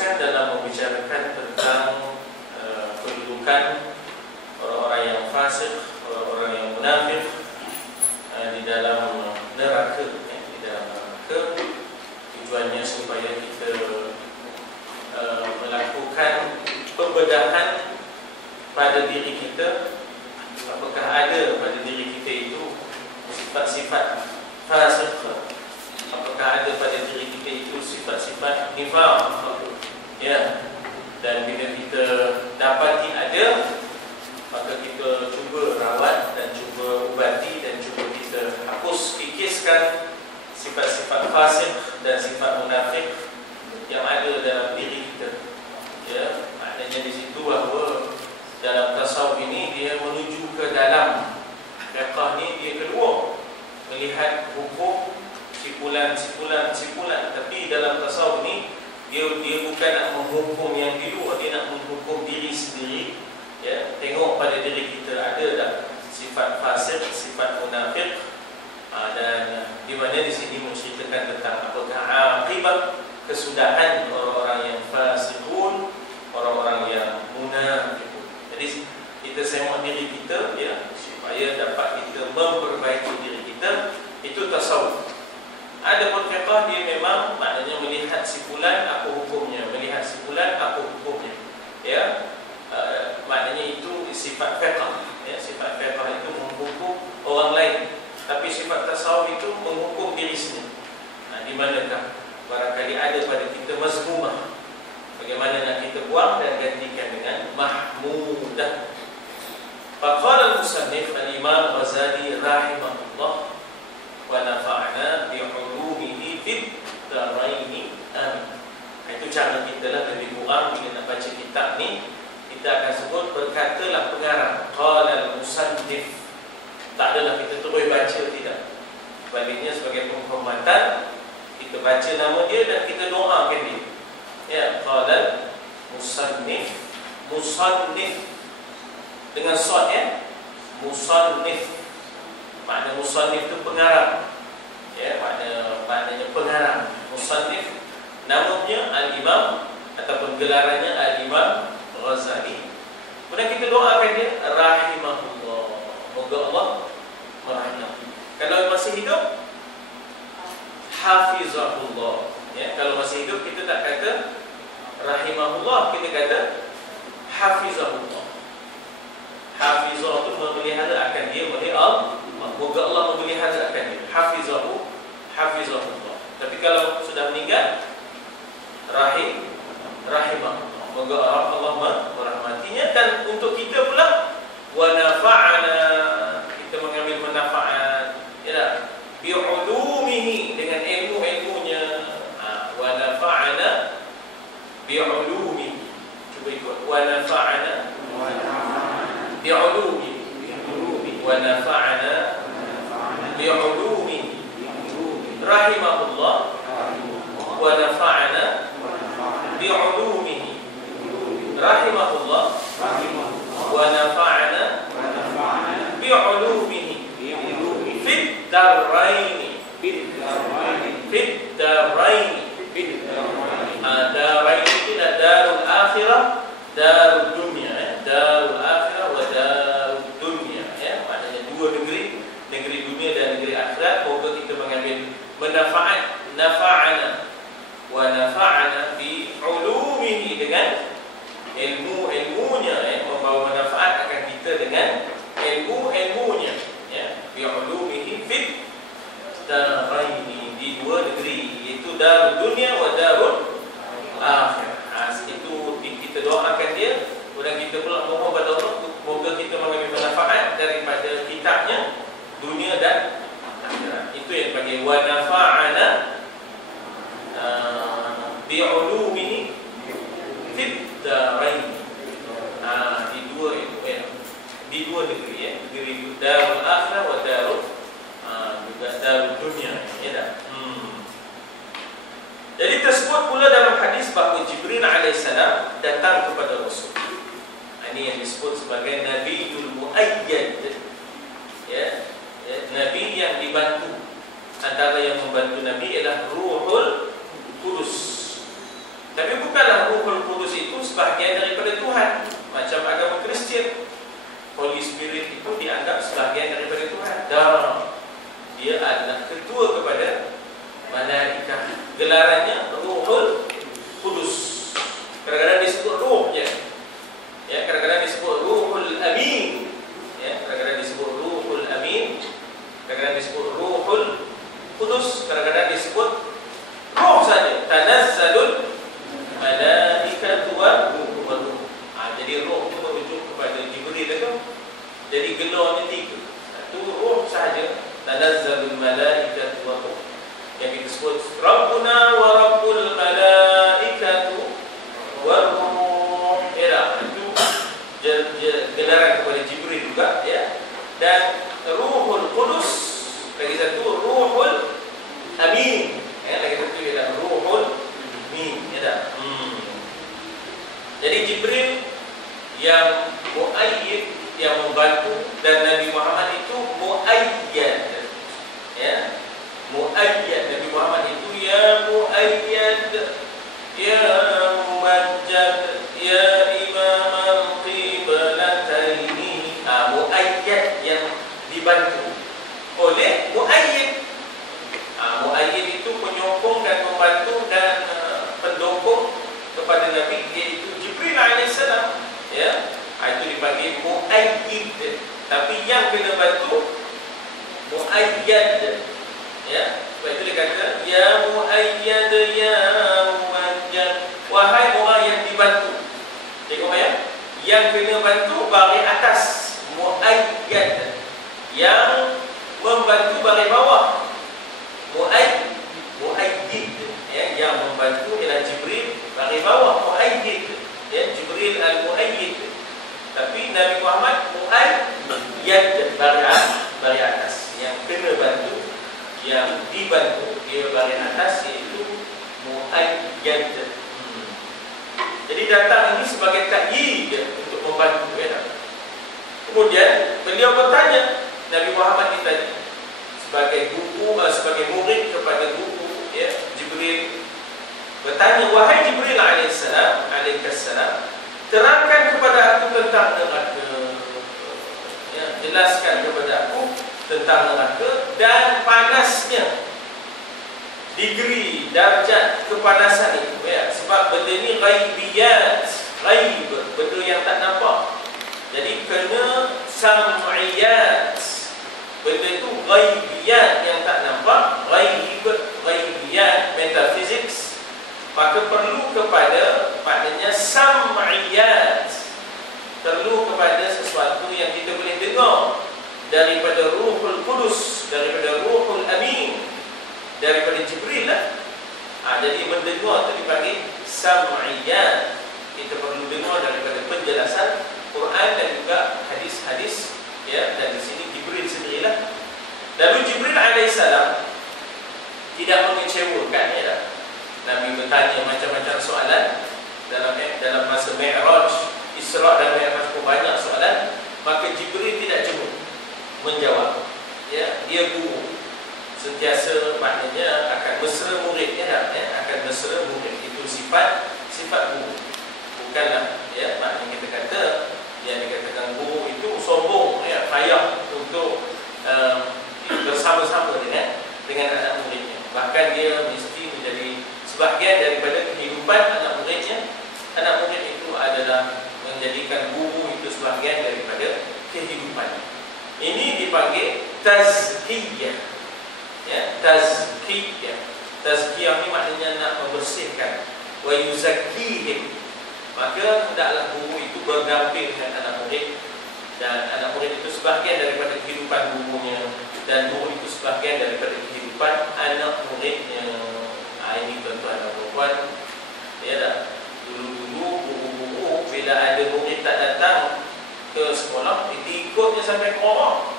teruskan dalam membicarakan tentang kedudukan orang-orang yang fasik, orang-orang yang munafik di dalam neraka. Di dalam neraka, tujuannya supaya kita melakukan pembedahan pada diri kita. Apakah ada pada diri kita itu sifat-sifat fasik? Apakah ada pada diri kita itu sifat-sifat nifaq? Ya. Dan bila kita dapati ada, maka kita cuba rawat dan cuba ubati dan cuba kita hapus, kikiskan sifat-sifat fasik dan sifat munafik yang ada dalam diri kita. Ya, maknanya di situ bahawa dalam tasawuf ini dia menuju ke dalam. Fiqh ni dia kedua, melihat hukum simpulan. Tapi dalam tasawuf ni dia bukan nak menghukum yang di luar, dia nak menghukum diri sendiri. Ya, tengok pada diri kita ada tak sifat fasik, sifat munafik. Dan di mana di sini menceritakan tentang apakah akibat kesudahan orang-orang yang fasikun, orang-orang yang munafik. Jadi kita semua diri kita, ya, supaya dapat kita memperbaiki diri kita. Itu tasawuf. Adapun fiqh dia memang maknanya melihat simpulan apa hukumnya, melihat simpulan apa hukumnya. Ya, maknanya itu sifat fiqh. Ya, sifat fiqh itu menghukum orang lain, tapi sifat tasawuf itu menghukum diri sendiri. Di manakah barangkali ada pada kita mazmumah, bagaimana nak kita buang dan gantikan dengan mahmudah. Faqala al-musannif al-Imam Ghazali rahimahullah wa nafa'na bi'ulumihi fid daraini amin. Itu cara kita lah lebih kurang bila nak baca kitab ni, kita akan sebut berkatalah pengarang qala al-musannif. Tak adalah kita terus baca, tidak. Sebaliknya sebagai penghormatan kita baca nama dia dan kita doakan dia. Ya, qala musannif, musannif dengan sad, ya, musannif. Makna musannif itu pengarang. Ya, maknanya pengarang. Musannif namanya al-Imam ataupun gelarannya al-Imam Ghazali. Kemudian kita doakan dia rahimahullah. Moga Allah merahmati. Kalau masih hidup, hafizahullah. Ya, kalau masih hidup kita tak kata rahimahullah, kita kata hafizahullah. Hafizah itu memelihara akan dia oleh Allah. Moga Allah memelihara akan dia. Hafizahullah. Tapi kalau sudah meninggal, rahimahullah. Moga Allah merahmatinya. Dan untuk kita pula, wa nafa'ana, kita mengambil manfaat, ya, bi'ulumihi, dengan ilmu-ilmunya. Wa nafa'ana bi'ulumihi. Cuba ikut. Wa nafa'ana bi'ulumihi wa nafa'ana bi'ulumihi rahimahullah wa nafa'ana bi'ulumihi rahimahullah wa nafa'ana bi'ulumihi fid daraini. Darain itu darul akhirah, darul dunia. Darul akhirah wa darul dunia. Ya, maknanya dua negeri, negeri dunia dan negeri akhirat. Moga kita mengambil manfaat, nafa'ana wa nafa'ana bi ulumihi, dengan ilmu-ilmunya, membawa manfaat akan kita dengan ilmu-ilmunya, ya, bi ulumihi fit daraini, di dua negeri, iaitu darul dunia wa darul akhirah. Itu kita doakan dia. Kemudian kita pula mohon pada Allah, moga kita mengambil manfaat daripada kitabnya, dunia dan akhirat. Itu yang dipanggil wa nafa'ana bi'ulumihi fid darain. Di dua negeri, ya, negeri darul akhirah wa darul dunia, ya tak? Jadi tersebut pula dalam hadis bahawa Jibril alaihissalam datang kepada Rasul. Ini yang disebut sebagai Nabiul Muayyad. Ya, Nabi yang dibantu. Antara yang membantu Nabi ialah Ruhul Kudus. Tapi bukanlah Ruhul Kudus itu sebahagian daripada Tuhan. Macam agama Kristian, Holy Spirit itu dianggap sebahagian daripada Tuhan. Dan dia adalah ketua kepada malaikat. Gelarannya Ruhul Kudus. Kadang-kadang disebut Ruh je. Ya, kadang-kadang disebut Ruhul Amin. Ya, kadang-kadang disebut Ruhul Amin. Kadang-kadang disebut Ruhul Kudus. Kadang-kadang disebut Ruh saja. Tanazzalul malaikatu wa ruh. Jadi Ruh itu merujuk kepada Jibril itu. Jadi gelarnya 3. Satu Ruh sahaja. Tanazzalul malaikatu wa ruh. Yang kita sebut Rabbuna wa Rabbul malaikatu wa ruh. Itu gelaran kepada Jibril juga, ya. Dan Ruhul Kudus, lagi satu Ruhul Amin, ya. Lagi satu ialah Ruhul Amin, ya tak? Jadi Jibril yang muayyid, yang membantu, dan Nabi Muhammad itu muayyad, ya. Muayyad, Nabi Muhammad itu ya muayyad, ya mumajjad, ya imam al-qiblataini. Muayyad yang dibantu oleh muayyid. Muayyid itu penyokong dan membantu dan pendukung kepada Nabi, iaitu Jibril alaihissalam, ya. Itu dipanggil muayyid. Tapi yang kena bantu muayyad, ya. Sebab itu dia kata ya muayyad, ya muayyad. Wahai orang yang dibantu. Tengok ya, yang kena bantu baris atas, muayyad. Yang membantu baris bawah, muayyid, ya. Yang membantu ialah Jibril, baris bawah muayyid, ya. Jibril al-muayyid. Tapi Nabi Muhammad muayyad, baris atas. Yang kena bantu, yang dibantu, dia baris atas, iaitu muayyad. Jadi datang ini sebagai takyid untuk membantu, ya. Kemudian beliau bertanya, Nabi Muhammad ini tadi sebagai guru, sebagai murid kepada guru, ya, Jibril bertanya, wahai Jibril alaihissalam, terangkan kepada aku tentang neraka, ya, jelaskan kepada aku tentang neraka dan panasnya, degree, darjat kepanasan itu, ya. Sebab benda ni ghaibiyat, ghaib, benda yang tak nampak. Jadi kena sam'iyat, benda itu ghaibiyat yang tak nampak, ghaibiyat, metaphysics. Maka perlu kepada maknanya sam'iyat, perlu kepada sesuatu yang kita boleh dengar daripada Ruhul Kudus, daripada Ruhul Amin, daripada Jibril lah. Jadi mendengar itu dipanggil sam'iyat. Kita perlu dengar daripada penjelasan Quran dan juga hadis-hadis, ya. Dan di sini Jibril sendirilah. Lalu Jibril alaihissalam tidak mengecewakan, ya. Nabi bertanya macam-macam soalan dalam masa Mi'raj, Isra dan Mi'raj pun banyak soalan. Maka Jibril tidak cemur menjawab, ya. Dia guru, sentiasa maknanya akan mesra muridnya, ya. Akan mesra murid, itu sifat guru. Bukanlah, ya, maknanya kita kata yang dikatakan guru itu sombong, ya, payah untuk bersama-sama dengan anak muridnya. Bahkan dia mesti menjadi sebahagian daripada kehidupan anak muridnya. Anak murid itu adalah menjadikan guru itu sebahagian daripada kehidupan. Ini dipanggil tazkiyah, ya, tazkiyah. Tazkiyah ini maknanya nak membersihkan. Wa yuzakkihim. Maka hendaklah guru itu berdamping dengan anak murid, dan anak murid itu sebahagian daripada kehidupan gurunya, dan guru itu sebahagian daripada kehidupan anak muridnya. Ini tuan-tuan dan puan, ya dah. Dulu-dulu guru-guru bila ada murid tak datang ke sekolah, ikutnya sampai ke rumah.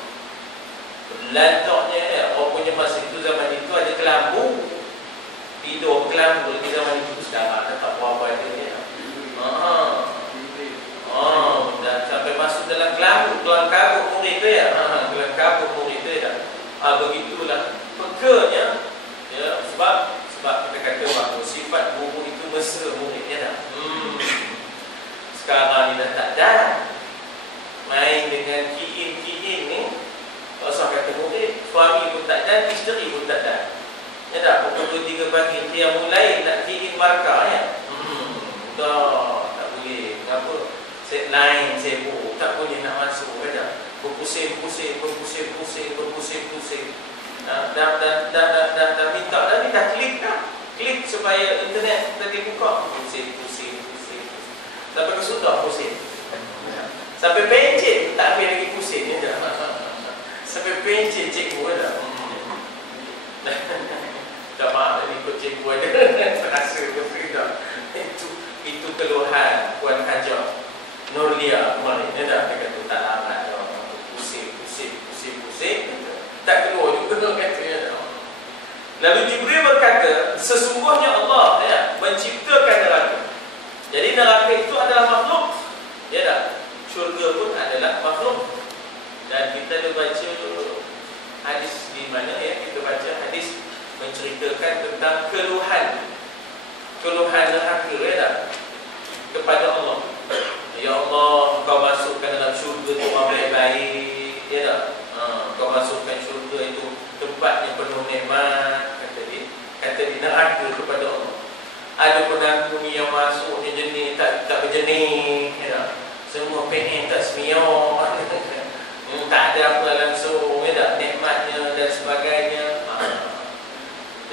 Belantaknya, ya. Rupanya masa itu, zaman itu ada kelambu, tidur kelambu. Di zaman itu sekarang tak apa-apa ada, ya. Dah sampai masuk dalam kelambu, kelang kabut murid tu, ya. Kelang kabut murid tu, ya. Begitulah pekanya, ya. Sebab kita kata bahawa sifat guru itu mesra 2-3 pagi dia mulai nak kirim markah ya. Tak boleh. Kenapa? Set line sibuk, tak boleh nak masuk kan. Berpusing-pusing. Dah minta dah klik dah. Klik supaya internet tadi buka. Pusing. Sampai ke sudah pusing. Sampai pencet tak habis lagi pusing je dah. Sampai pencet cikgu dah. Tak maaf ni ikut cikgu ada. Terasa pusing dah. Itu keluhan Puan Hajar Nurlia kemarin. Dia dah kata tak larat dah. Pusing. Tak keluar juga katanya. Lalu Jibril berkata, sesungguhnya Allah ya, menciptakan neraka. Jadi neraka itu adalah makhluk. Ya tak? Syurga pun adalah makhluk. Dan kita ada baca hadis di mana ya, kita baca hadis menceritakan tentang keluhan neraka ya tak? Kepada Allah. Ya Allah, kau masukkan dalam syurga tu orang baik-baik ya tak? Kau masukkan syurga itu tempat yang penuh nikmat, kata di neraka kepada Allah. Ada penakut yang masuk dia jenis tak berjenis ya tak? Semua pengen tak semiok tak ada apa langsung ya tak? Nikmatnya dan sebagainya.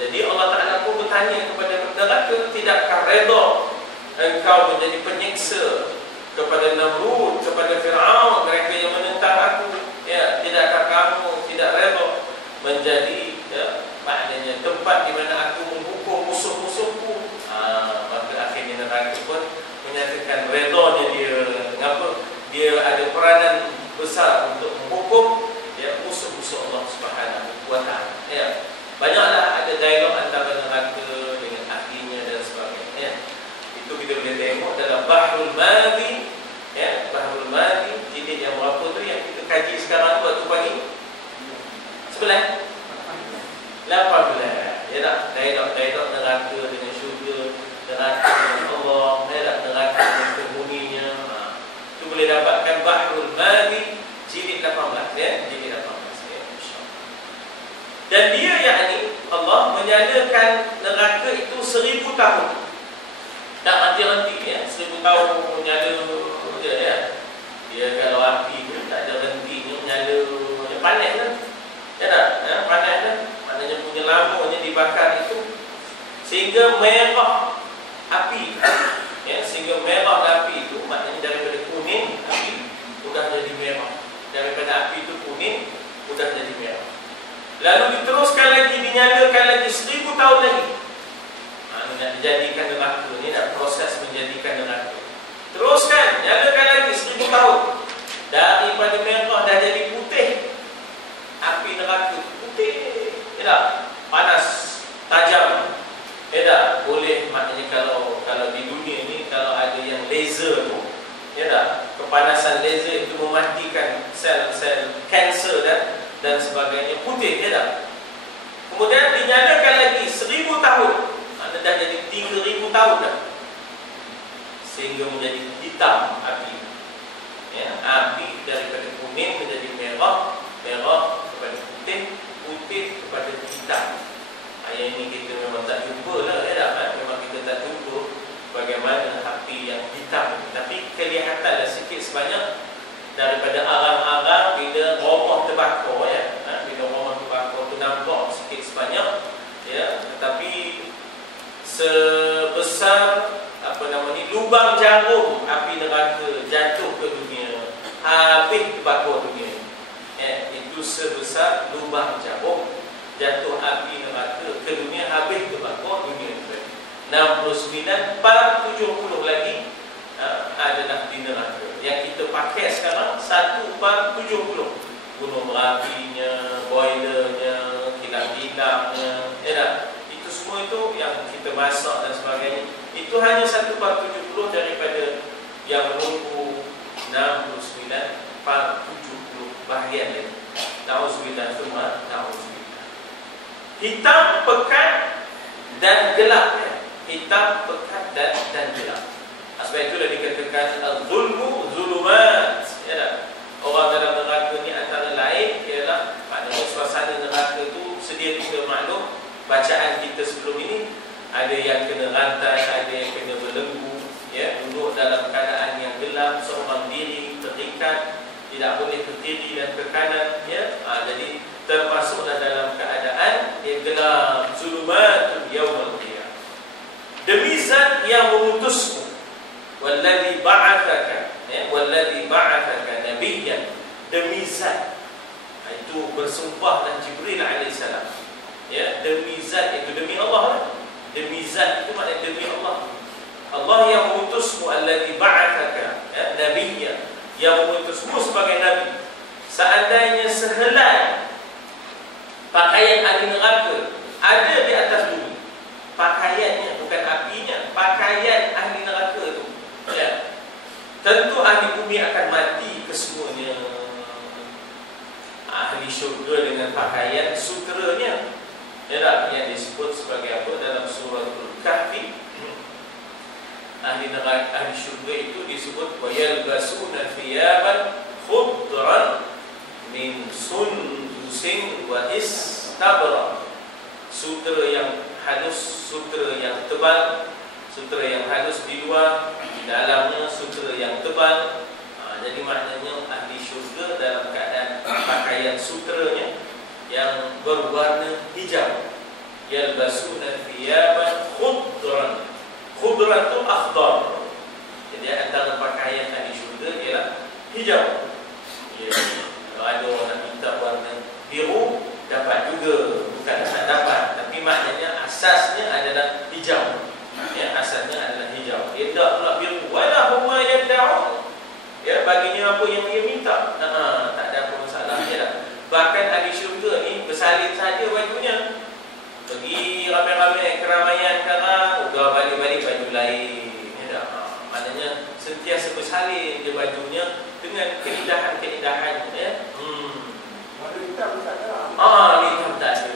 Jadi Allah Ta'ala pun bertanya kepada neraka, tidakkah redha engkau menjadi penyiksa kepada Namrud, kepada Fir'aun, mereka yang menentang aku ya, tidakkah kamu tidak redha menjadi ya, maknanya tempat di mana aku menghukum musuh-musuhku. Maka akhirnya neraka pun menyatakan redanya dia. Mengapa? Dia ada peranan besar untuk menghukum ya, musuh-musuh Allah Subhanahu wa Ta'ala ya. Banyaklah ada dialog antara neraka dengan ahlinya dan sebagainya ya. Itu kita boleh tengok dalam Bahrul Madi ya, Bahrul Madi jilid yang berapa tu yang kita kaji sekarang waktu pagi? 11 18 ya tak? Dialog neraka dengan syurga, neraka dengan Allah ya tak? Neraka dengan penghuninya. Itu boleh dapatkan Bahrul Madi jilid 18 ya, jilid 18 ya, insya-Allah. Dan dia yakni Allah menyalakan neraka itu 1000 tahun. Tak henti-henti ya, 1000 tahun menyala dia ya. Dia kalau api pun tak ada hentinya, menyala panas kan. Ya tak? Ya, panas kan. Maknanya punya lamanya dibakar itu sehingga merah api. Ya, sehingga merah api itu maknanya daripada kuning api sudah jadi merah. Daripada api itu kuning sudah jadi merah. Lalu diteruskan lagi, dinyalakan lagi 1000 tahun lagi. Nak dijadikan neraka ni, nak proses menjadikan neraka. Teruskan, nyalakan lagi 1000 tahun. Daripada merah dah jadi putih. Api neraka putih. Ya tak? Panas, tajam. Ya tak? Boleh, maknanya kalau di dunia ni, kalau ada yang laser tu, ya tak? Kepanasan laser itu mematikan sel-sel kanser dan sebagainya, putih, ya tak? Kemudian dinyalakan lagi 1000 tahun. Anda dah jadi 3000 tahun dah. Sehingga menjadi hitam api. Ya, api daripada kuning menjadi merah, merah kepada putih, putih kepada hitam. Yang ini kita memang tak jumpa lah, ya tak? Memang kita tak jumpa bagaimana api yang hitam. Tapi kelihatanlah sikit sebanyak daripada arang-arang bila rumah terbakar ya. Bila rumah terbakar tu nampak sikit sebanyak ya, tetapi sebesar apa nama ni, lubang jarum api neraka jatuh ke dunia, habis terbakar dunia. Itu sebesar lubang jarum jatuh api neraka ke dunia, habis terbakar dunia. 69 per 70 lagi adalah di neraka. Yang kita pakai sekarang 1 per 70. Gunung berapinya, boilernya, kilang-kilangnya, ya tak? Semua itu yang kita masak dan sebagainya, itu hanya 1 per 70 daripada yang menunggu 69 per 70 bahagian lagi. Na'udzubillah, semua na'udzubillah. Hitam, pekat dan gelap ya. Hitam, pekat dan gelap. Sebab itu dah dikatakan al-zulmu zulumat ya tak? Orang dalam neraka ni antara lain ialah maknanya suasana neraka itu sedia kita maklum. Bacaan kita sebelum tidak boleh ke kiri dan ke kanan, ya. Jadi termasuklah dalam keadaan gelap, zulumatun yaumul qiyamah. Demi zat yang mengutusmu, walladzi ba'atsaka, ya, walladzi ba'atsaka nabiyyan, demi zat. Itu bersumpahlah Jibril alaihissalam, ya, demi zat, itu demi Allah. Demi zat itu maknanya demi Allah. Allah yang mengutusmu, alladzi ba'atsaka, ya, nabiyyan, yang mengutusmu sebagai nabi. Seandainya sehelai pakaian ahli neraka ada di atas bumi, pakaiannya, bukan apinya, pakaian ahli neraka itu, ya, tentu ahli bumi akan mati kesemuanya. Ahli syurga dengan pakaian sutranya, ya, yang disebut sebagai apa dalam surah Al-Kahfi. Ahli neraka, ahli syurga itu disebut wa yalbasuna thiyaban khudran min sundusin wa istabra. Sutra yang halus, sutra yang tebal, sutra yang halus di luar, di dalamnya sutra yang tebal. Jadi maknanya ahli syurga dalam keadaan pakaian sutranya yang berwarna hijau. Yalbasuna thiyaban khudran. Khudran itu akhdar. Jadi antara pakaian ahli syurga ialah hijau, ya. Kalau ada orang minta warna biru, dapat juga. Bukan tak dapat, tapi maknanya asasnya adalah hijau, ya, asasnya adalah hijau. Dia tak pula biru. Wala huma yad'un, ya, baginya apa yang dia minta. Tak ada apa masalah, ya. Bahkan ahli syurga ni bersalin saja bajunya. Pergi ramai-ramai keramaian sekarang, udah balik-balik baju lain, ya. Maknanya sentiasa bersalin dia bajunya dengan keindahan-keindahan, ya. Warna hitam tak ada. Hitam tak ada.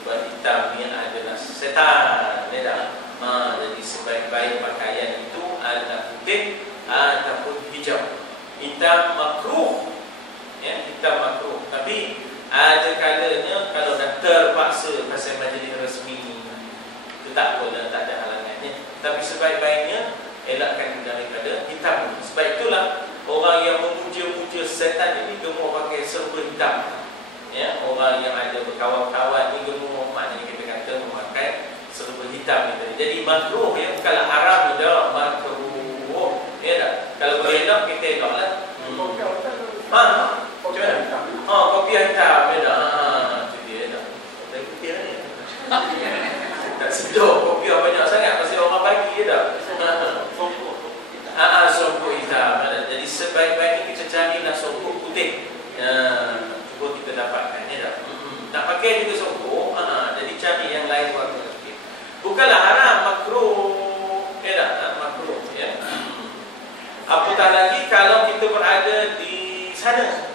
Sebab hitam ni adalah setan, ya. Jadi sebaik-baik pakaian itu adalah putih ataupun hijau. Hitam makruh, ya, hitam makruh. Tapi ada kalanya kalau dah terpaksa pasal majlis resmi, itu tak boleh, tak ada halangannya. Tapi sebaik-baiknya elakkan daripada hitam. Sebab itulah orang yang memuja-muja setan ini gemuk pakai serba hitam, ya. Orang yang ada berkawan-kawan ni gemuk, maknanya kita kata memakai serba hitam ni. Jadi makruh, ya, bukanlah haram, tidak, makruh, ya tak? Kalau boleh elok kita eloklah. Kopiah hitam, ya tak? Itu dia, tak? Dari kopiah ni tak sedap, kopiah banyak sangat pasal orang bagi, ya tak? Songkok hitam. Jadi sebaik-baiknya kita carilah songkok putih, cuba kita dapatkan, ya tak? Tak pakai juga songkok, jadi cari yang lain warna sikit. Bukanlah haram, makruh, ya tak? Makruh, ya. Apatah lagi kalau kita berada di sana,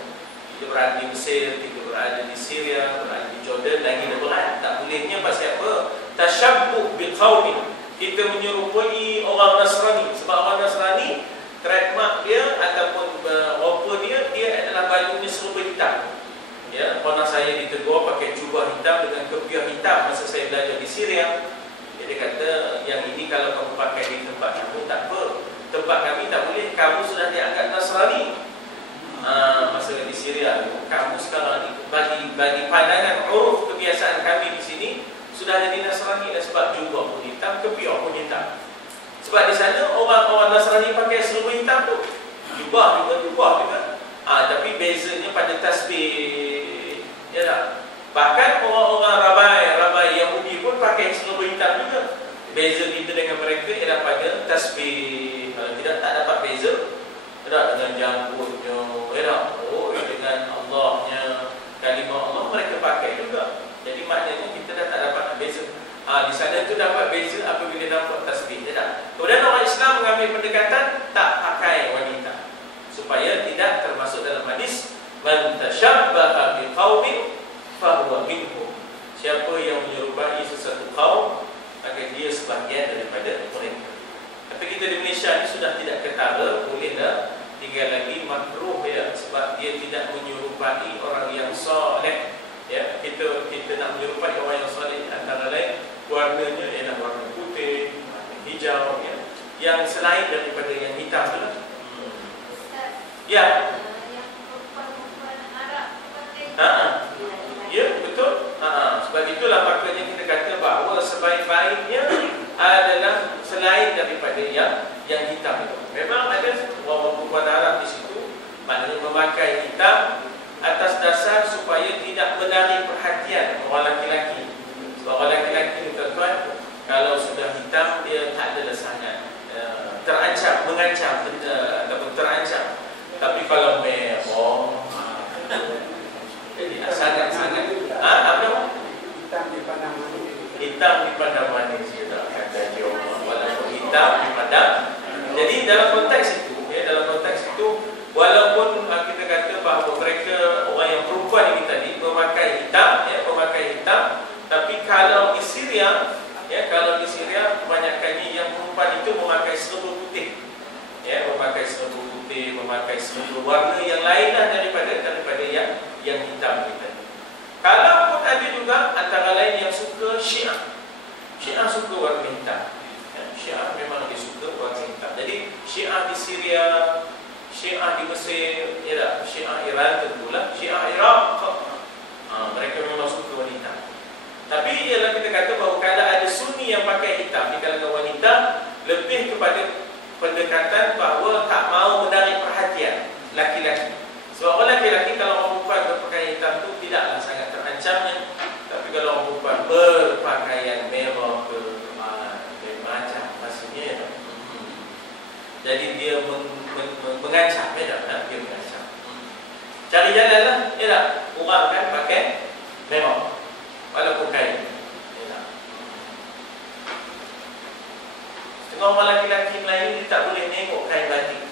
kita berada di Mesir, kita berada di Syria, berada di Jordan, lagi lebih berat. Tak bolehnya pasal apa? Tasyabbuh biqaumin, kita menyerupai orang Nasrani. Sebab orang Nasrani, trademark dia ataupun rupa dia adalah bajunya serba hitam, ya. Pernah saya ditegur pakai jubah hitam dengan kepiah hitam masa saya belajar di Syria. Dia kata, yang ini kalau kamu pakai di tempat kamu tak apa, tempat kami tak boleh, kamu sudah dianggap Nasrani. Masa di Syria, kamu sekarang ni bagi pandangan uruf kebiasaan kami di sini sudah jadi Nasrani, sebab jubah pun hitam, kepiah pun hitam. Sebab di sana orang-orang Nasrani pakai serba hitam tu, jubah juga. Tapi bezanya pada tasbih, ya tak? Bahkan orang-orang rabai Yahudi pun pakai serba hitam juga. Beza kita dengan mereka ialah pada tasbih. Kalau tidak, tak dapat beza, ya, dengan janggutnya, ya, dengan Allahnya, kalimah Allah mereka pakai juga. Jadi maknanya kita dah tak dapat beza. Di sana tu dapat beza apabila dapat tasbih, ya tak? Kemudian orang Islam mengambil pendekatan tak pakai wanita, supaya tidak termasuk dalam hadis man tashabbaha biqaumin fahuwa minhum. Siapa yang menyerupai sesuatu kaum, maka dia sebahagian daripada mereka. Tapi kita di Malaysia ni sudah tidak ketara, boleh dah, tinggal lagi makruh, ya, sebab dia tidak menyerupai orang yang soleh, ya. Kita nak menyerupai orang yang soleh, antara lain warnanya ialah warna putih, warna hijau, ya. Yang selain daripada yang hitam tu lah. Ya. Yang daripada yang hitam itu. Memang ada orang perempuan Arab di situ, maknanya memakai hitam atas dasar supaya tidak menarik perhatian orang laki-laki. Sebab orang laki-laki ni tuan-tuan, kalau sudah hitam dia tak adalah sangat terancam, mengancam ataupun terancam. Tapi kalau merah jadi sangat-sangat apa nama? Hitam dipandang manis. Hitam dipandang manis, ya tak kata dia orang. Walaupun hitam dipandang. Jadi dalam konteks itu, dalam konteks itu, walaupun kita kata bahawa mereka orang yang perempuan ini tadi memakai hitam, tapi kalau di Syria, kalau di Syria kebanyakannya yang perempuan itu memakai serba putih, memakai serba putih, memakai serba warna yang lain lah daripada yang hitam kita. Kalau pun ada juga antara lain yang suka Syiah suka warna hitam. Syiah memang dia suka warna hitam. Jadi Syiah di Syria, Syiah di Mesir, Syiah Iran tentulah, Syiah Iraq, mereka memang suka warna hitam. Tapi ialah kita kata bahawa kalau ada Sunni yang pakai hitam di kalangan wanita, lebih kepada pendekatan bahawa tak mahu menarik perhatian laki-laki. Sebab orang laki-laki kalau orang perempuan berpakaian hitam tu tidaklah sangat terancamnya. Tapi kalau orang perempuan berpakaian merah ke macam maksudnya, jadi dia mengancam, dia mengancam. Cari jalanlah, orang kan pakai merah walaupun kain. Tengok orang laki-laki Melayu dia tak boleh tengok kain batik.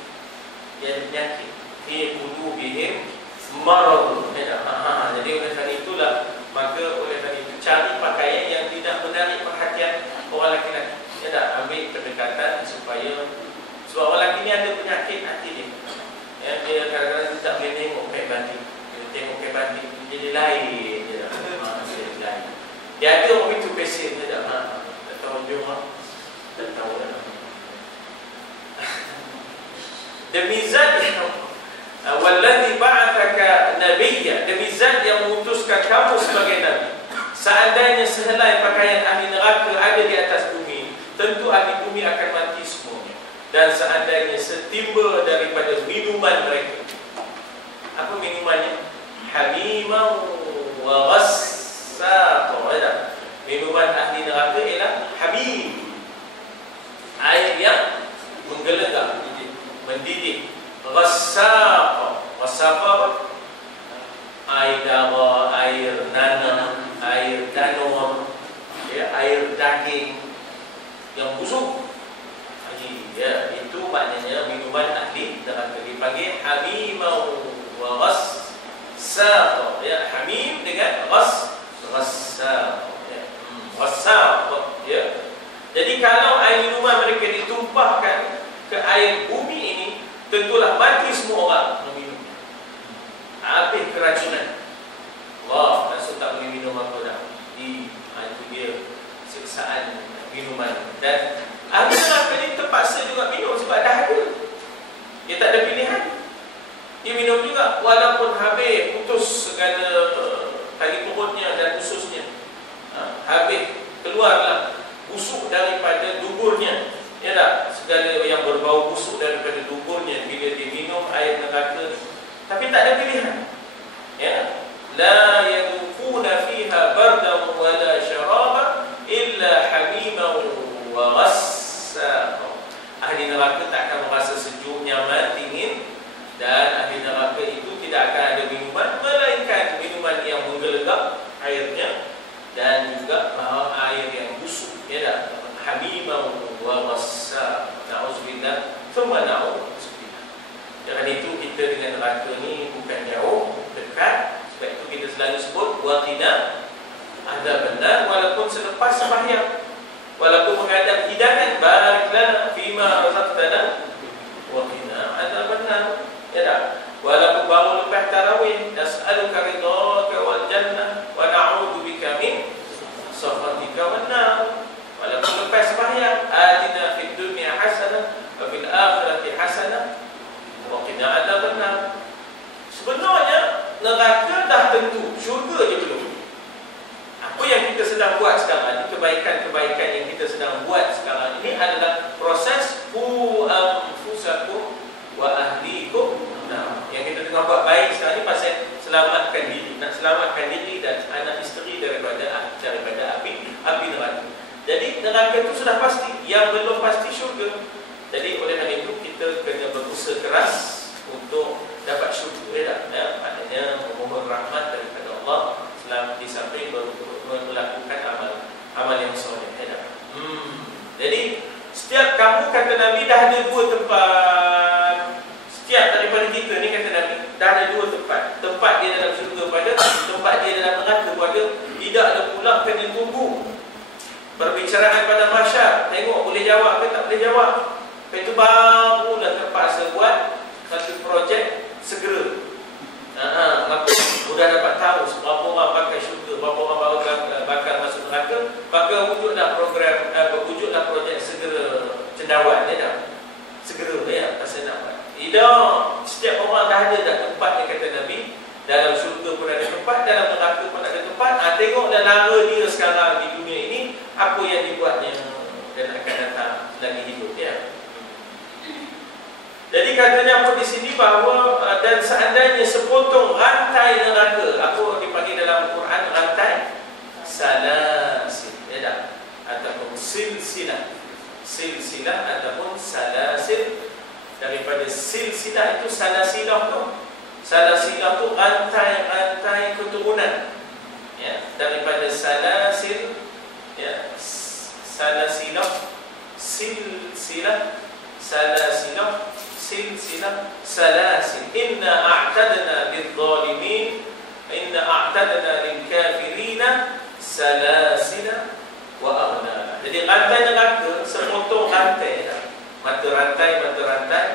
Dia ada penyakit. Fi qulubihim marad. Jadi oleh kerana itulah, maka oleh kerana itu cari pakaian yang tidak menarik perhatian orang laki-laki. Dia tak ambil pendekatan supaya, sebab orang lelaki ni ada penyakit hati dia. Dia kadang-kadang tak boleh tengok kain batik. Dia tengok kain batik jadi lain. Dia ada orang itu pesen dia tak tahu jom tak tahu dah. Demi zat wallazi ba'athaka nabiyya, demi zat yang mengutuskan kamu sebagai nabi. Seandainya sehelai pakaian ahli neraka ada di atas bumi, tentu ahli bumi akan mati semuanya. Dan seandainya setimba daripada minuman mereka, apa minumannya? Hamimah wa ghassaq. Minuman ahli neraka ialah hamim, air yang menggelegak, mendidih. Ghassaq, air darah, air nanam, air danur, air daging yang busuk. Itu maknanya minuman ahli neraka, dipanggil hamimah wa ghassaq. Hamim dengan ghassaq. Jadi kalau air minuman mereka ditumpahkan ke air bumi ini, tentulah mati semua orang meminum. Habis keracunan. Wah, rasa tak boleh minum apa dah. Itu dia siksaan minuman. Dan ahli neraka ni terpaksa juga minum sebab dah ada. Dia tak ada pilihan. Dia minum juga walaupun habis putus segala tali perutnya dan ususnya. Habis keluarlah busuk daripada duburnya. Segala yang berbau busuk daripada duburnya bila dia minum air neraka. Tapi tak ada pilihan. La yadukuna fiha bardan wala syaraba illa hamiman wa ghassaq. Ahli neraka tak akan merasa sejuk, nyaman, dingin. Dan ahli neraka itu tidak akan ada minuman melainkan minuman yang menggelegak airnya, dan juga air yang busuk. Hamimah wa ghassaq. Na'udzubillah, thumma na'udzubillah. Jangan itu kita dengan neraka ni bukan jauh, dekat. Sebab itu kita selalu sebut waqina adzabannar, walaupun selepas sembahyang, walaupun menghadap hidangan, barik lana fima razaqtana waqina adzabannar. Walaupun baru lepas tarawih, nas'aluka ridhaka wal jannah wa na'udzu bika min sakhatika wan nar. Walaupun lepas sembahyang, atina fid dunya hasanah wa fil akhirati hasanah wa qina adzabannar. Sebenarnya neraka dah tentu, syurga je belum. Apa yang kita sedang buat sekarang ni, kebaikan-kebaikan yang kita sedang buat sekarang ini adalah proses keras untuk dapat syukur, maknanya memohon rahmat daripada Allah selama di samping melakukan amal yang soleh. Jadi setiap kamu, kata Nabi, dah ada dua tempat. Setiap daripada kita ni, kata Nabi, dah ada dua tempat. Tempat dia dalam syurga pada, tempat dia dalam neraka pada. Tidak ada pula kena tunggu perbicaraan pada masyar, tengok boleh jawab ke tak boleh jawab. Lepas itu barulah terpaksa buat satu projek segera. Maka sudah dapat tahu berapa orang pakai syurga, berapa orang bakal masuk neraka, maka wujudlah program, wujudlah projek segera cendawan dia dah. Segera pasal nak buat. Tidak, setiap orang dah ada dah tempatnya, kata Nabi. Dalam syurga pun ada tempat, dalam neraka pun ada tempat. Tengoklah lara dia sekarang di dunia ini, apa yang dibuatnya dan akan datang lagi hidup dia. Jadi katanya apa di sini, bahawa dan seandainya sepotong rantai neraka, apa dipanggil dalam Quran rantai? Salasil, ataupun silsilah. Silsilah ataupun salasil. Daripada silsilah itu salasilah tu. Salasilah tu rantai-rantai keturunan. Daripada salasil, salasilah, silsilah, salasilah, silsilah, salasil. Inna a'tadna lidh-dhalimin, inna a'tadna lil-kafirina salasila wa aghlala. Jadi rantai neraka sepotong rantai, mata rantai,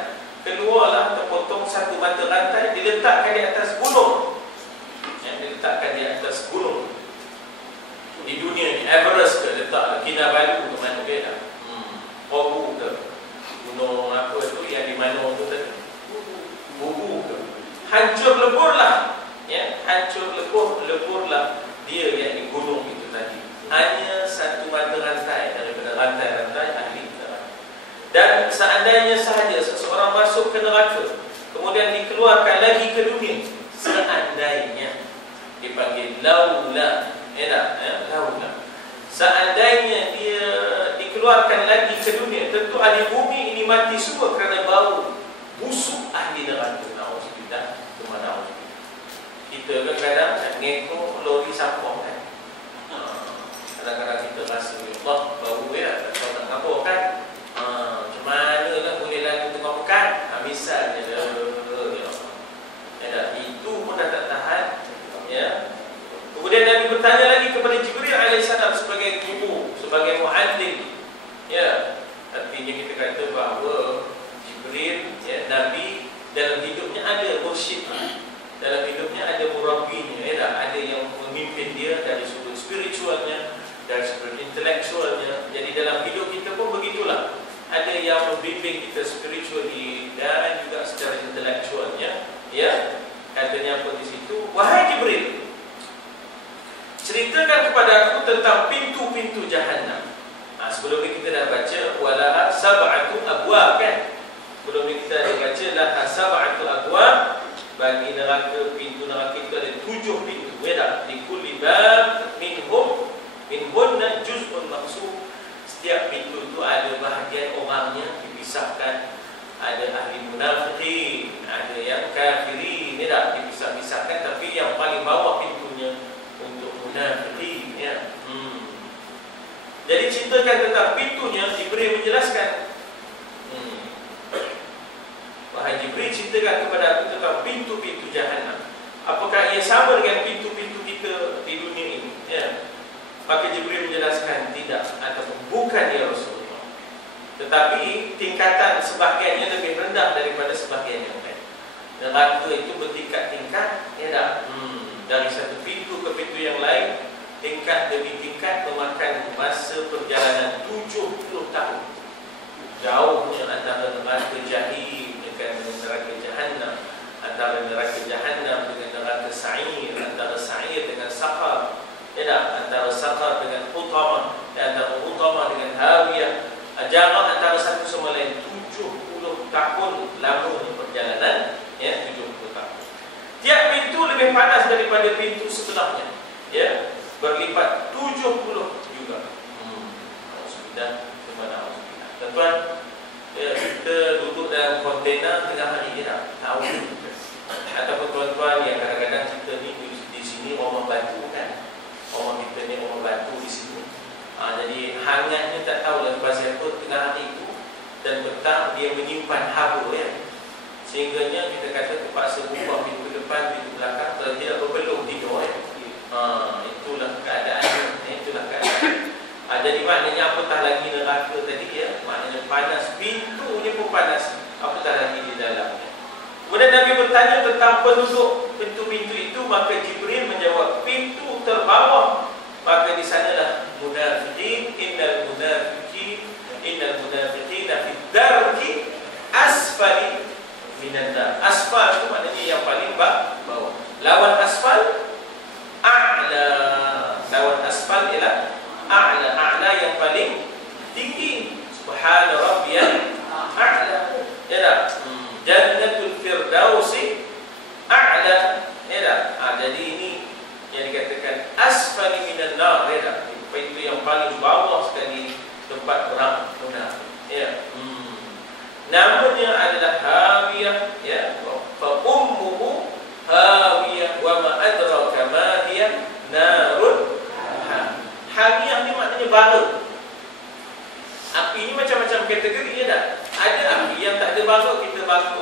keluarlah terpotong satu mata rantai, diletakkan di atas gunung. Diletakkan di atas gunung di dunia ni. Everest ke letak, Kinabalu ke mana beda, Obu ke, gunung apa tu yang di mana tu tadi, Bubu ke, hancur leburlah, hancur leburlah dia yang di gunung itu tadi. Hanya satu mata rantai daripada rantai-rantai ahli neraka. Dan seandainya sahaja seseorang masuk ke neraka, kemudian dikeluarkan lagi ke dunia, seandainya dipanggil laula, laula. Seandainya dia dikeluarkan lagi ke dunia, tentu ahli bumi ini mati semua kerana bau busuk ahli neraka. Nauzubillah, kemana kita kadang-kadang ngekor lori sampah kan. Kadang-kadang kita rasa Allah bau tak tahu nak ngapur kan. Macam mana lah boleh lagu tengah pekan, misalnya itu pun dah tak tahan. Kemudian Nabi bertanya lagi kepada Jibril alaihissalam sebagai guru, sebagai muallim. Artinya kita kata bahawa Jibril, Nabi dalam hidupnya ada mursyid, dalam hidupnya ada murabbinya, ada yang memimpin dia dari sudut spiritualnya, dari sudut intelektualnya. Jadi dalam hidup kita pun begitulah, ada yang membimbing kita spiritually dan juga secara intelektualnya. Katanya apa di situ? Wahai Jibril, ceritakan kepada aku tentang pintu-pintu Jahannam. Sebelum ini kita dah baca walaha sab'atu abwab kan. Sebelum ini kita dah baca laha sab'atu abwab. Bagi neraka, pintu neraka itu ada 7 pintu. Di kulli bab minhunna juz'un maqsum. Setiap pintu itu ada bahagian orangnya dipisahkan. Ada ahli munafiqin, ada yang kafirin, dipisah-pisahkan. Tapi yang paling bawah pintunya untuk munafiqin. Jadi ceritakan tentang pintunya. Jibril menjelaskan, wahai Jibril, ceritakan kepada aku tentang pintu-pintu Jahannam. Apakah ia sama dengan pintu-pintu kita di dunia ini? Maka Jibril menjelaskan tidak, ataupun bukan, ya Rasulullah. Tetapi tingkatan sebahagiannya lebih rendah daripada sebahagian yang lain. Neraka itu bertingkat-tingkat, dari satu pintu ke pintu yang lain, tingkat demi tingkat, memakan masa perjalanan 70 tahun. Jauhnya antara neraka Jahim dengan neraka Jahannam, antara neraka Jahannam dengan neraka Sa'ir, antara Sa'ir dengan Saqar, antara Saqar dengan Hutamah, antara Hutamah dengan Hawiyah. Jarak antara satu sama lain 70 tahun lamanya perjalanan, 70 tahun. Tiap pintu lebih panas daripada pintu sebelahnya, berlipat 70 juga. Sudah, tuan-tuan, kita duduk dalam kontena fenomena tengah hari ni tak tahu. Ataupun tuan-tuan yang kadang-kadang kita ni di sini rumah batu kan. Rumah kita ni rumah batu di sini. Jadi hangatnya tak tahu lepas siapa tengah hari itu. Dan petang dia menyimpan haba ya. Sehingganya kita kata terpaksa buka pintu depan, pintu belakang. Kalau tidak berbelum tidur ya. Itulah keadaan. Itulah keadaan. Jadi maknanya apatah lagi neraka tadi ya. Maknanya panas. Pintu ni pun panas. Apatah lagi di dalamnya. Kemudian Nabi bertanya tentang penduduk pintu-pintu itu. Maka Jibril menjawab, pintu terbawah. Maka di sanalah munafiqin. Innal munafiqina fi darki asfali minan nar. Asfal itu maknanya yang paling bawah. Lawan asfal a'la. Lawan asfal ialah a'la. A'la yang paling tinggi. Subhana rabbiyal a'la. Ya tak? Jannatul firdausi a'la. Ya tak? Jadi ini yang dikatakan asfali minan nar. Ya tak? Itu yang paling bawah sekali tempat orang munafik. Ya. Namanya adalah hawiyah. Ya. Fa ummuhu hawiyah wa ma adraka ma hiya narun. Hawiyah ni maknanya bara. Api ni macam-macam kategori ya tak? Ada api yang tak ada bara, kita bakar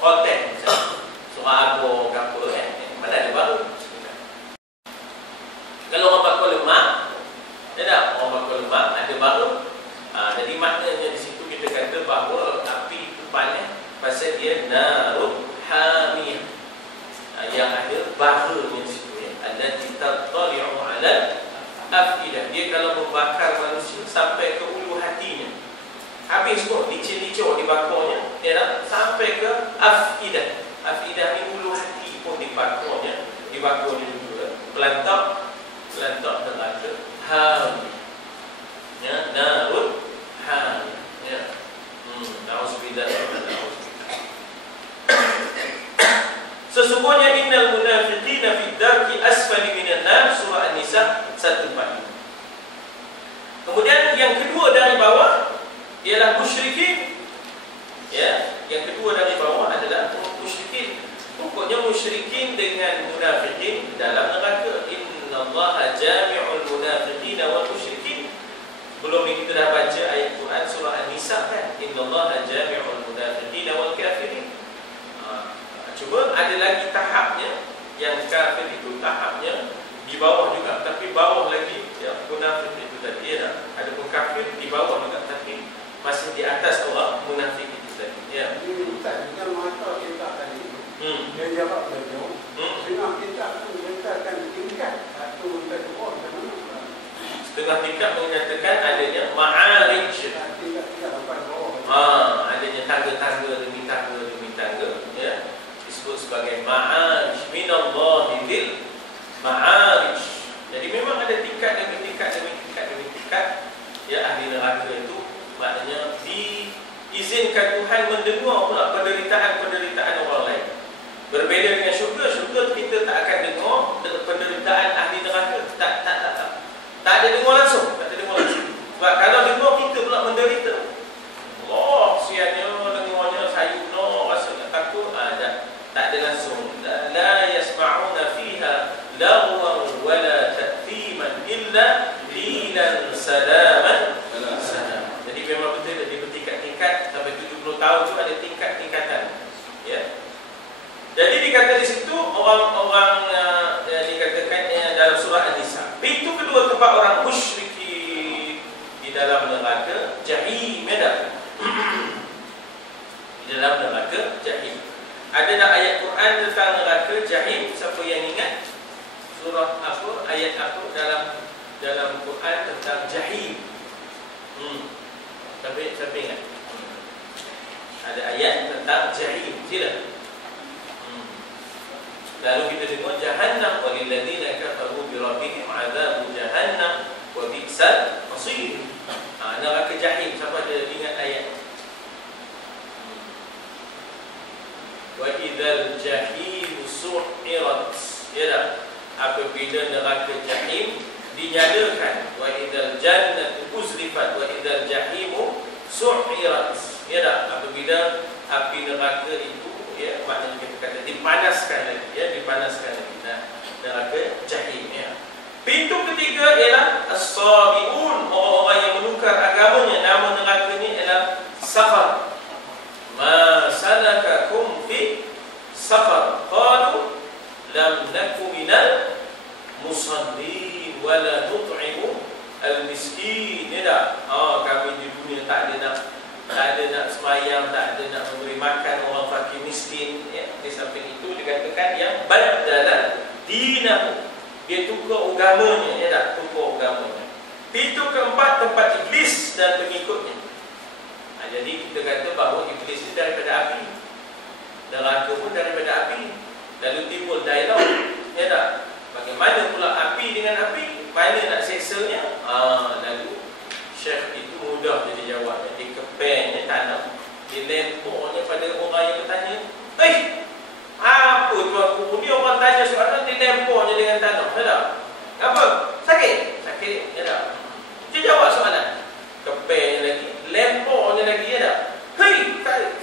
hotel misalnya. Surabaya ke apa kan. Mana ada bara? Kalau orang bakar lemak, ya tak? Orang bakar lemak ada bara. Jadi maknanya di situ kita kata bahawa api itu panas pasal dia narun hamiyah. Yang ada baranya di situ ya. Allati tattali'u 'ala afidah. Dia kalau membakar manusia sampai ke ulu hatinya. Habis pun licin-licin dibakarnya, ya tak? Sampai ke afidah. Afidah ni ulu hati pun dibakarnya. Dibakar dia juga. Pelantak neraka hamiyah. Ya, narun hamiyah. Ya. Nauzubillah. Sesungguhnya innal munafiqina fid darki asfali minan nar, surah An-Nisa 145. Kemudian yang kedua dari bawah ialah musyrikin. Ya, yang kedua dari bawah adalah musyrikin. Pokoknya musyrikin dengan munafikin dalam neraka. Innallaha jami'ul munafiqina wal musyrikin. Belum ni kita dah baca ayat Quran surah An-Nisa kan. Innallaha jami'ul munafiqina wal kafirin. Cuma ada lagi tahapnya. Yang kafir itu tahapnya di bawah juga, tapi bawah lagi ya, munafik itu tadi ya. Ada pun kafir di bawah juga, tapi masih di atas orang munafik itu tadi ya. Ini Ustaz, dengan mata kita tadi dia jawab beliau setengah kita tu menyatakan tingkat satu kedua macam mana? Setengah tingkat menyatakan adanya ma'arij. Tingkat sampai bawah. Adanya tangga-tangga demi tangga demi tangga ya. Disebut sebagai ma'arij minallahi dzil ma'arij. Jadi memang ada tingkat demi tingkat demi tingkat demi tingkat ya. Ahli neraka itu maknanya diizinkan Tuhan mendengar pula penderitaan orang lain. Berbeza dengan syurga. Syurga kita tak akan dengar penderitaan ahli neraka. Tak ada dengar langsung. Sebab kalau dengar kita pula menderita. Allah siannya dengarnya sayuno rasa nak takut. Tak ada langsung. La yasma'una fiha lagwan wala ta'thiman illa lilan salaman. Jadi memang betul dia bertingkat-tingkat sampai 70 tahun tu ada tingkat-tingkatan. Ya. Jadi dikata di situ orang-orang dikatakan dalam surah An-Nisa. Pintu kedua tempat orang musyrikin di dalam neraka jahim ya. Di dalam neraka jahim. Ada tak ayat Quran tentang neraka jahim? Siapa yang ingat? Surah apa? Ayat apa dalam Quran tentang jahim? Siapa ingat? Ada ayat tentang jahim. Sila. Lalu kita dengar jahannam walil ladzina kafaru bi rabbihim adzabu jahannam wa bi'sal masir. Neraka jahim. Siapa ada ingat ayat? Wa idzal jahim su'irat. Ya tak? Apabila neraka jahim dinyalakan, wa idzal jannatu uzlifat wa idzal jahimu su'irat. Ya tak? Apabila api neraka itu, ya, maknanya kita kata dipanaskan lagi, ya, dipanaskan lagi. Nah, neraka jahim, ya. Pintu ketiga ialah as-sabiun, orang-orang yang menukar agamanya. Nama nerakanya ialah saqar. Ma salakakum fi saqar? Qalu lam naku minal musallin wa la nut'imu al-miskin. Ya, kami di dunia tak ada nak sembahyang, tak ada nak memberi makan orang fakir miskin, ya. Di samping itu dikatakan yang badala dinahu, dia tukar agamanya, ya tak, tukar agamanya. Pintu keempat, tempat iblis dan pengikutnya. Jadi kita kata bahawa iblis itu daripada api, neraka pun daripada api. Lalu timbul dialog, ya tak, bagaimana pula api dengan api, mana nak seksanya? Lalu Syekh itu mudah jadi jawabnya. Dia kepengnya tanam, dia lempornya pada orang yang bertanya. Apa tuanku, ni orang tanya soalan, dia lempornya dengan tanam, ya tak? Apa? Sakit? Sakit, ya tak? Dia jawab soalan, kepengnya lagi, lempornya lagi, ya tak?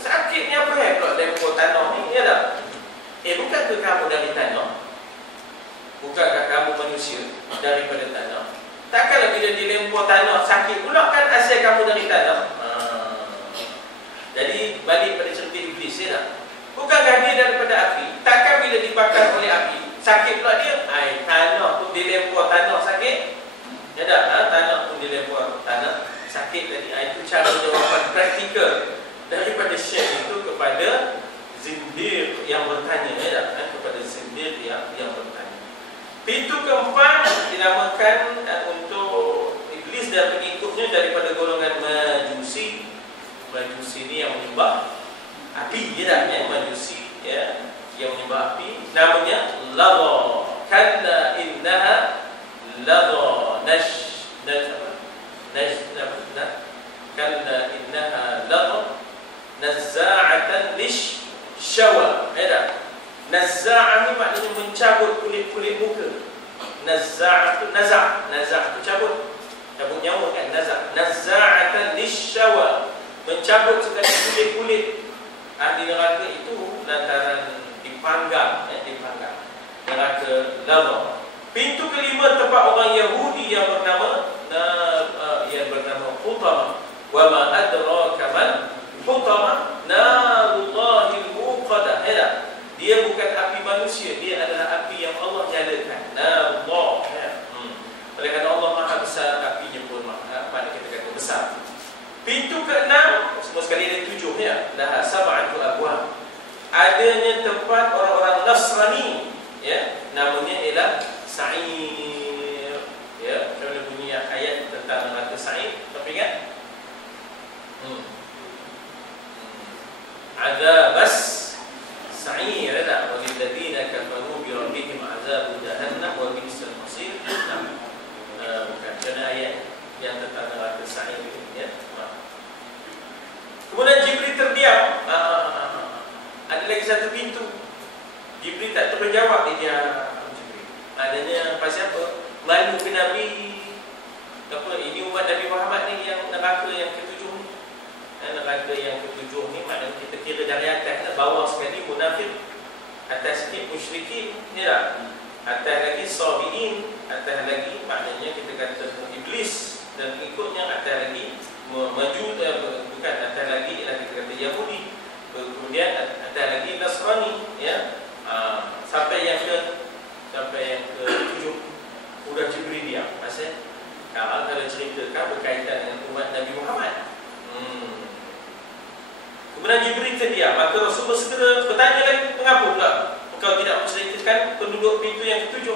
Sakitnya apa pula lempor tanam ni, ya tak? Bukankah kamu dari tanam? Bukankah kamu manusia daripada tanam? Takkanlah bila dilempar tanah sakit pula, kan asal kamu dari tanam? Jadi balik pada cerita iblis, ya tak? Bukankah dia daripada api? Takkan bila dibakar oleh api sakit pula dia? Tanah pun dilempar tanah sakit, ya tak? Tanah pun dilempar tanah sakit tadi. Itu cara jawapan praktikal daripada Syekh itu kepada zindiq yang bertanya, ya tak? Kepada zindiq yang bertanya. Pintu keempat dinamakan untuk iblis dan pengikutnya daripada golongan majusi. Majusi ini yang menyembah api, ya tak? Majusi, ya, yang menyembah api. Namanya Ladha. Kalla innaha Ladha Kalla innaha Ladha nazza'atan lish-shawa, ya tak? Nazza'ah ni maknanya mencabut kulit-kulit muka. Nazza'ah tu nazak, nazak tu cabut nyawa, kan? Nazza'atan lish-shawa, mencabut sekali kulit-kulit. Ahli neraka itu lantaran dipanggang, dipanggang. Neraka Ladha. Pintu kelima, tempat orang Yahudi yang bernama Hutama. Wa ma adraka man Hutama? Narullahil muqadah. Dia bukan api manusia, dia adalah api yang Allah nyalakan. Narullah, ya. Oleh kerana Allah Maha besar, apinya pun mana kita kata besar. Pintu keenam, semua sekali ada 7, ya. Laha sab'atu abwab. Adanya tempat orang-orang Nasrani, ya. Namanya ialah Sa'ir. Ya, macam mana bunyi ayat tentang neraka Sa'ir? Tak ingat? Adzabas Sa'ir, ada walilladzina kafaru bi rabbihim azab jahannam wa bi'sal masir. Bukan, kerana ayat yang tentang neraka Sa'ir, ya. Kemudian Jibril terdiam. Ada lagi satu pintu. Jibril tak terjawab, dia Jibril. Adanya pasal apa? Malu ke Nabi. Apa? Ini umat Nabi Muhammad ni yang neraka yang ketujuh ni. Neraka yang ketujuh ni maknanya kita kira dari atas, bawah sekali munafik, atas sikit musyrikin, ya. Atas lagi sabiin, atas lagi maknanya kita kata iblis dan ikutnya, atas lagi bukan atas lagi ialah kita kata Yahudi, kemudian atas lagi Nasrani, ya. Sampai yang ke-7 udah Jibril diam. Pasal kalau ceritakan berkaitan dengan umat Nabi Muhammad. Kemudian Jibril terdiam. Maka Rasulullah segera bertanya lagi, mengapa pula engkau tidak menceritakan penduduk pintu yang ke-7?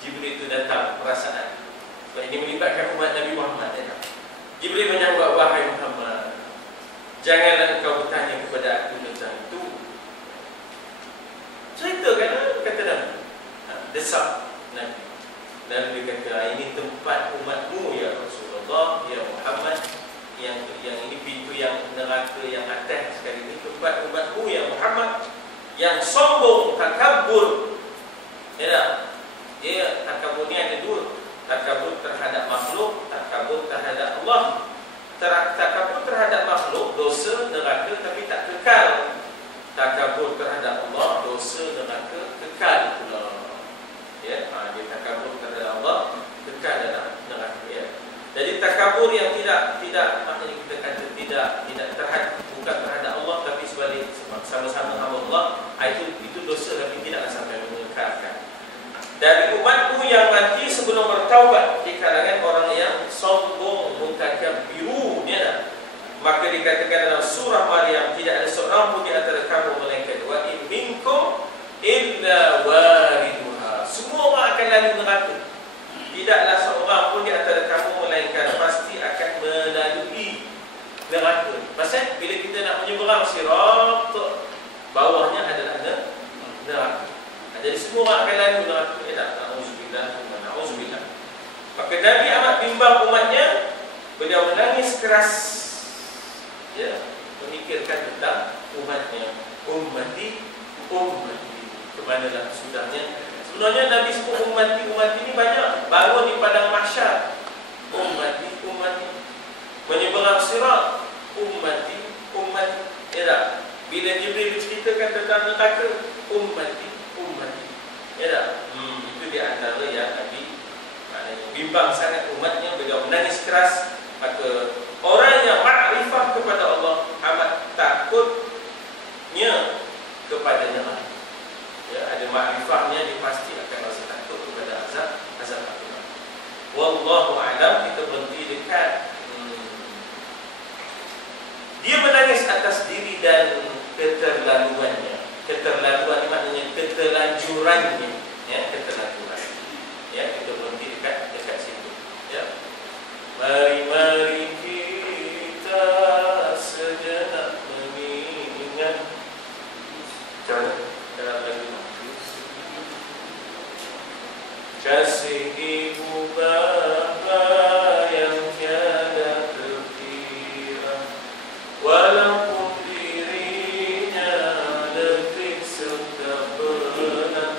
Jibril itu datang perasaan, sebab ini melibatkan umat Nabi Muhammad, ya. Jibril menyambut, wahai Muhammad, janganlah engkau bertanya kepada aku tentang itu. Ceritakan, kata Nabi. Desak Nabi. Lalu dia kata, ini tempat umatmu, ya Rasulullah, ya Muhammad. Yang ini pintu yang neraka yang atas sekali ini, tempat umatmu, ya Muhammad, yang sombong, takabur. Ya tak? Dia takabur ni ada dua. Takabur terhadap makhluk, takabur terhadap Allah. Takabur terhadap makhluk, dosa, neraka. Tapi sama-sama hamba Allah, itu dosa tapi tidaklah sampai mengekalkan. Dari umatku yang mati sebelum bertaubat di kalangan orang yang sombong, mutakabbiru, maka dikatakan dalam surah Maryam, tidak ada seorang pun di antara kamu melainkan wa in minkum illa wariduha. Semua orang akan lalu neraka. Tidaklah seorang pun di antara kamu melainkan pasti akan melalui neraka. Pasal bila kita nak menyeberang sirat, bawahnya adalah neraka. Jadi semua orang akan lalu neraka. Na'udzubillah. Maka Nabi amat bimbang umatnya. Beliau menangis keras, memikirkan tentang umatnya. Ummati kemanalah sudahnya. Sebenarnya Nabi sebut ummati ini banyak. Bangun di padang mahsyar, ummati menyeberang sirat, ummati. Bila Jibril ceritakan tentang neraka, ummati. Itu di antara yang Nabi bimbang sangat umatnya. Beliau menangis keras. Maka orang yang makrifah kepada Allah amat takutnya kepadanya. Ada makrifahnya, dia pasti akan rasa takut kepada azab Allah. Wallahu a'lam. Kita berhenti dekat dia menangis atas diri dan keterlaluannya. Keterlaluan maknanya keterlanjurannya, keterlanjuran. Kita berhenti dekat situ. Mari kita sejenak mengingat. Dalam lagu kasih ibu bapa yang tiada terkira, walaupun dirinya detik serta benar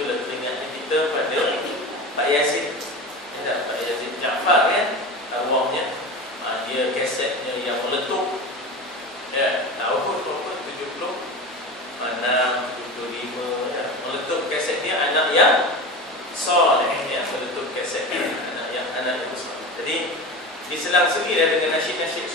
itulah teringatnya kita pada Pak Yazid. Pak Yazid Jaafar kan, arwahnya. Dia kasetnya yang meletup. Ya, tahun berapa? 76, 75 ya. Meletup kaset dia anak yang soleh ya, meletup kaset dia anak yang soleh. Jadi diselang-seli dengan nasyid-nasyid